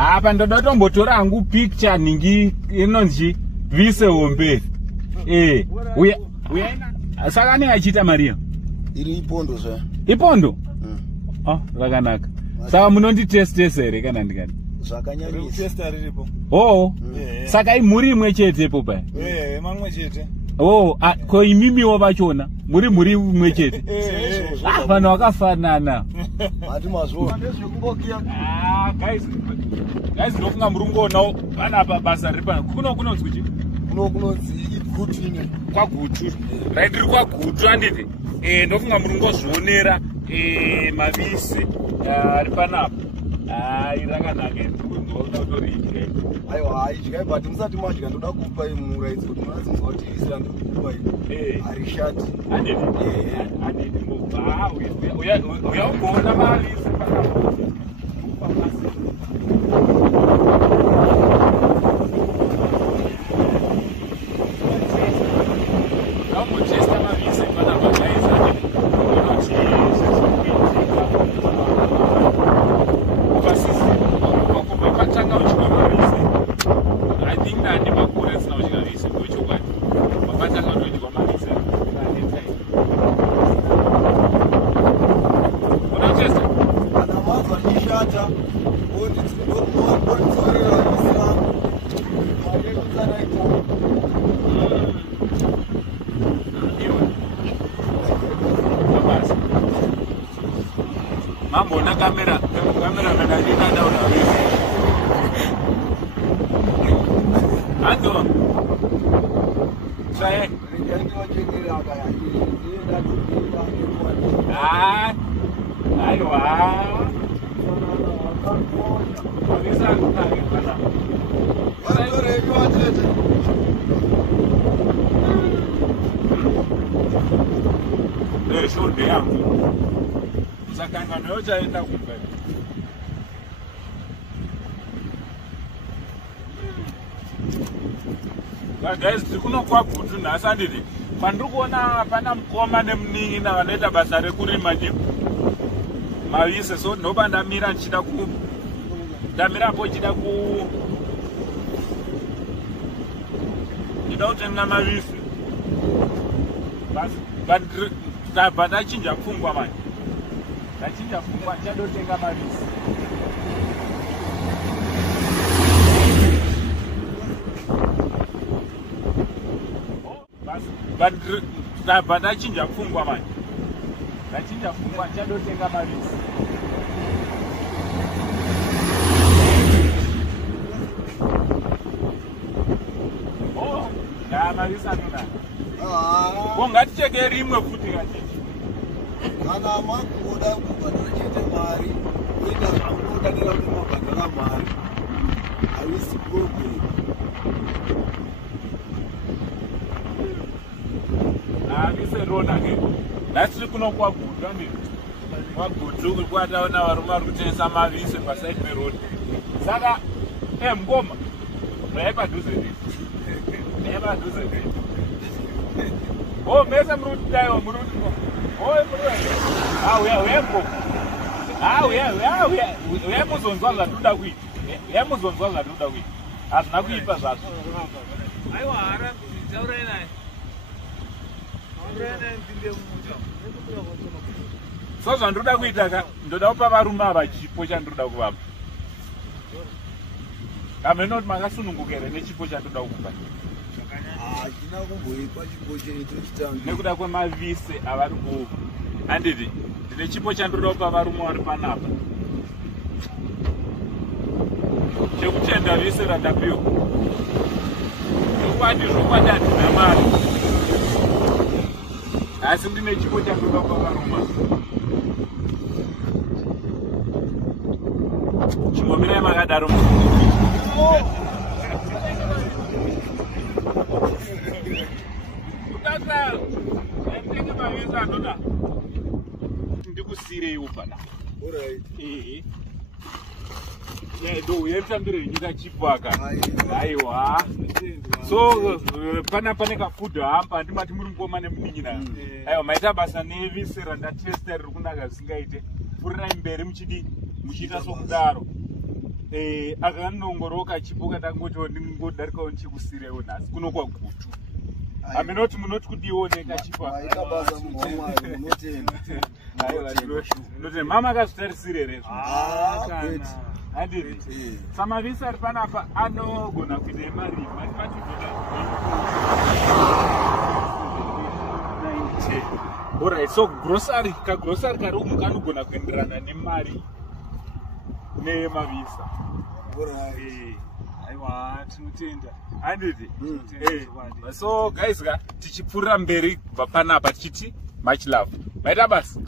Apa ndoda tombotora hangu picture ningi inonzi vise hombe. Uya saka ne achita Maria. Iri ipondo zva. Ipondo? Zvakanaka. Saka munondi testesere kana ndikani? Zvakanyanyisa. Testa riripo. Saka imuri imwe chete po pa. Mamwe chete. Ko imimiwo vachona muri imwe chete. Vanhu vakafanana. Hati mazuva. Guys ndofunga murungoona vana basa riri pano. Kunonzi chi? Kunonzi Gutu ine. Kwa Gutu. Right riri kwa Gutu anditi. Ndofunga murungozvionera mavisi ari panapa. Irakanaka ndikutori idya. Aiwa idya but musati madya ndoda kupa muraidzi kuti munozinzwa kuti isira ndokupa arishati. Anditi mubva uya ugoona mavisi panapa. Mambo na kamera menadina dauna visi. Ando. Saya. Aiwa. Bisa kutari kana. Shonde yangu. Sakanga nochaenda kumba. Guys, tikuno kwa Gutu nasandiri. Pandiri kuona pana mukoma nemunin'ina vanoita basa rekurima mavise, so ndoba ndamira nchida ku ndamirapo chida ku ndida kutenga mavise. Basi ndachinja pfungwa manje. Ndachinja pfungwa ndichadotenga mavise. Ndachinja pfungwa manje. Ndachinja pfungwa ndichadotenga mavise. Mavise anona. Ngaticheke rimwe futi kachiti. Kana makuda kubhadhara chete mari, uita zvamunoda nera kuti mabhadhara mari. Havisi problem. Havise rona ke. Ndatiri kuno kwa Gutu anditi. Kwa Gutu kwataona varume vari kutengesa mavise paside peroad. Saka mukoma. Zvaipadhuze ndi. Zvaipadhuze ndi. Mesa muruti daiwa muruti. Uya muzonzwa zvatinoda kuita. Uya muzonzwa zvatinoda kuita. Hazvina kuipa zvazvo. Aiwa hara kuzitaurei naye. So zvandoda kuita ndoda kupa varume ava chipo chandoda kuvapa. Kamene kuti makasunungukira nechipo chandoda kukupa. Hachina kumboipa chipo chedu chitanga. Nekuda kwemavise avari kupa. Handiti ndine chipo chandoda kupa varume vari panapa. Chekutenda vise randapiwa. Zvokwadi handina mari. Asi ndine chipo chandoda kupa varume. Chimbomirai makadaro. Ndikusirei upana. Alright. Do uyetambire nyika chipaka. Aiwa. So pane kafudo hamba ndimati muri mukoma nemunin'ina. Aiwa maita basa nevise randatesta riri kunaka zisingaite. Furirai mberi muchida sokudaro. akanongoroka chipo katangoti ndingodarikawo ndichikusirewo nhasi kuno kwagutu aminoti munoti kudioneka chipa mama akazvitarisirerezvo handiti samavisa ari panapa anogona kuita emarima alright, so grocery kagrocery kari umu kanogona kuenderana nemari nemavisa. Aiwa, tinotenda. Handiti? So guys, tichipfuurira mberi panapa tichiti much love. Maita basi?